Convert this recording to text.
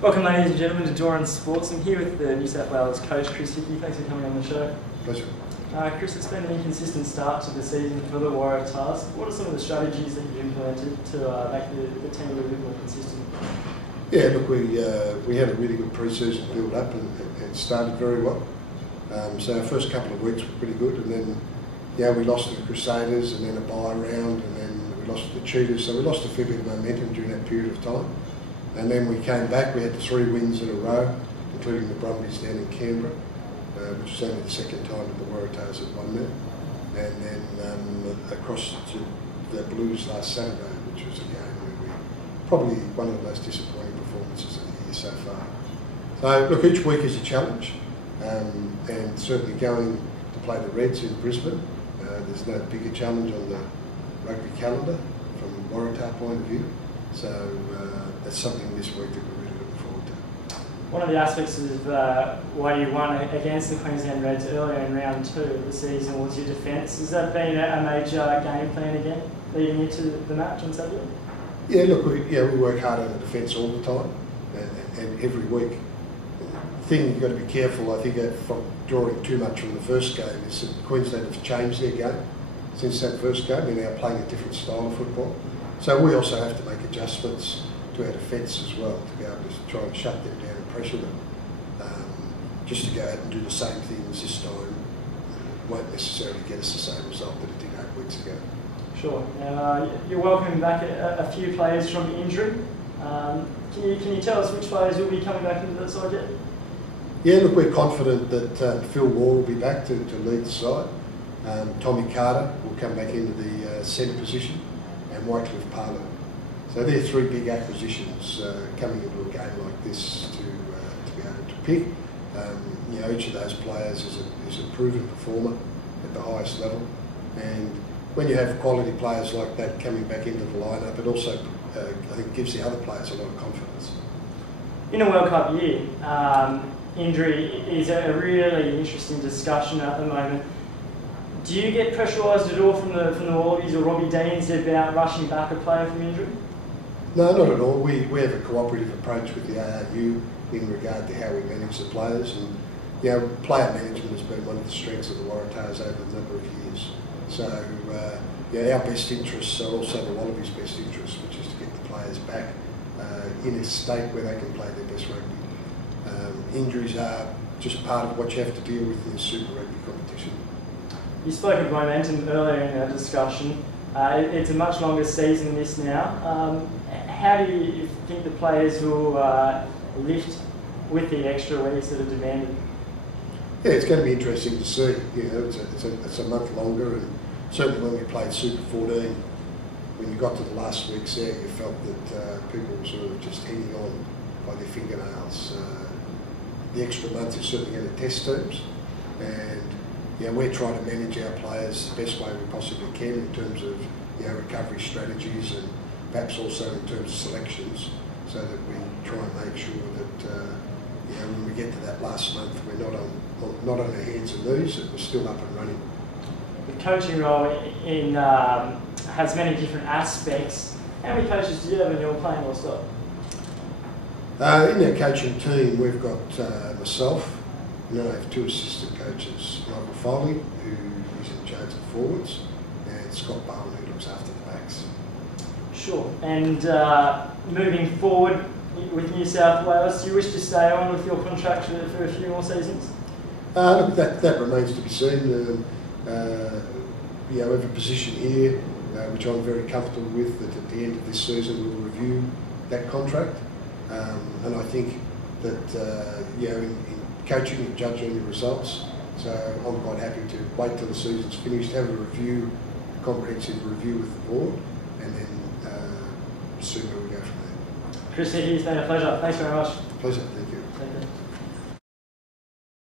Welcome, ladies and gentlemen, to Doran Sports. I'm here with the New South Wales coach, Chris Hickey. Thanks for coming on the show. Pleasure. Chris, it's been an inconsistent start to the season for the Waratahs. What are some of the strategies that you've implemented to make the team a little bit more consistent? Yeah, look, we had a really good pre-season build-up and it started very well. So our first couple of weeks were pretty good, and then we lost to the Crusaders and then a bye round, and then we lost to the Cheetahs. So we lost a fair bit of momentum during that period of time. And then we came back, we had 3 wins in a row, including the Brumbies down in Canberra, which was only the second time that the Waratahs had won there. And then across to the Blues last Saturday, which was a game where we probably one of the most disappointing performances of the year so far. So look, each week is a challenge, and certainly going to play the Reds in Brisbane, there's no bigger challenge on the rugby calendar from a Waratah point of view. So that's something this week that we're really looking forward to. One of the aspects of why you won against the Queensland Reds earlier in round 2 of the season was your defence. Has that been a major game plan again, leading into the match on Saturday? Yeah, look, we work hard on the defence all the time and every week. The thing you've got to be careful, I think, from drawing too much from the first game is that Queensland have changed their game since that first game. They're now playing a different style of football. So we also have to make adjustments to our defence as well to be able to try and shut them down and pressure them. Just to go out and do the same things this time won't necessarily get us the same result that it did 8 weeks ago. Sure. You're welcoming back a few players from injury. Can you tell us which players will be coming back into the side yet? Yeah, look, we're confident that Phil Wall will be back to lead the side. Tommy Carter will come back into the centre position, and Wycliffe Parlow. So they're 3 big acquisitions coming into a game like this to be able to pick. Each of those players is a proven performer at the highest level, and when you have quality players like that coming back into the lineup, it also I think gives the other players a lot of confidence. In a World Cup year, injury is a really interesting discussion at the moment. Do you get pressurised at all from the Wallabies or Robbie Deans about rushing back a player from injury? No, not at all. We have a cooperative approach with the ARU in regard to how we manage the players, and player management has been one of the strengths of the Waratahs over a number of years. So our best interests are also the Wallabies' best interests, which is to get the players back in a state where they can play their best rugby. Injuries are just part of what you have to deal with in the Super Rugby competition. You spoke of momentum earlier in our discussion. It's a much longer season this now. How do you think the players will lift with the extra weeks that are demanded? Yeah, it's going to be interesting to see. It's a month longer, and certainly when we played Super 14, when you got to the last weeks there, you felt that people were sort of just hanging on by their fingernails. The extra month is certainly going to test teams, and we're trying to manage our players the best way we possibly can in terms of recovery strategies, and perhaps also in terms of selections, so that we try and make sure that when we get to that last month, we're not on our hands and knees, that we're still up and running. The coaching role has many different aspects. How many coaches do you have in your playing or style? In our coaching team, we've got myself. And then I have 2 assistant coaches, Michael Foley, who is in charge of forwards, and Scott Bowen, who looks after the backs. Sure. And moving forward with New South Wales, do you wish to stay on with your contract for a few more seasons? Look, that remains to be seen. We have a position here, which I'm very comfortable with, that at the end of this season we'll review that contract. And I think that in coaching and judging the results, so I'm quite happy to wait till the season's finished, have a comprehensive review with the board, and then see where we go from there. Chris Hickey, it's been a pleasure. Thanks very much. Pleasure, thank you. Thank you.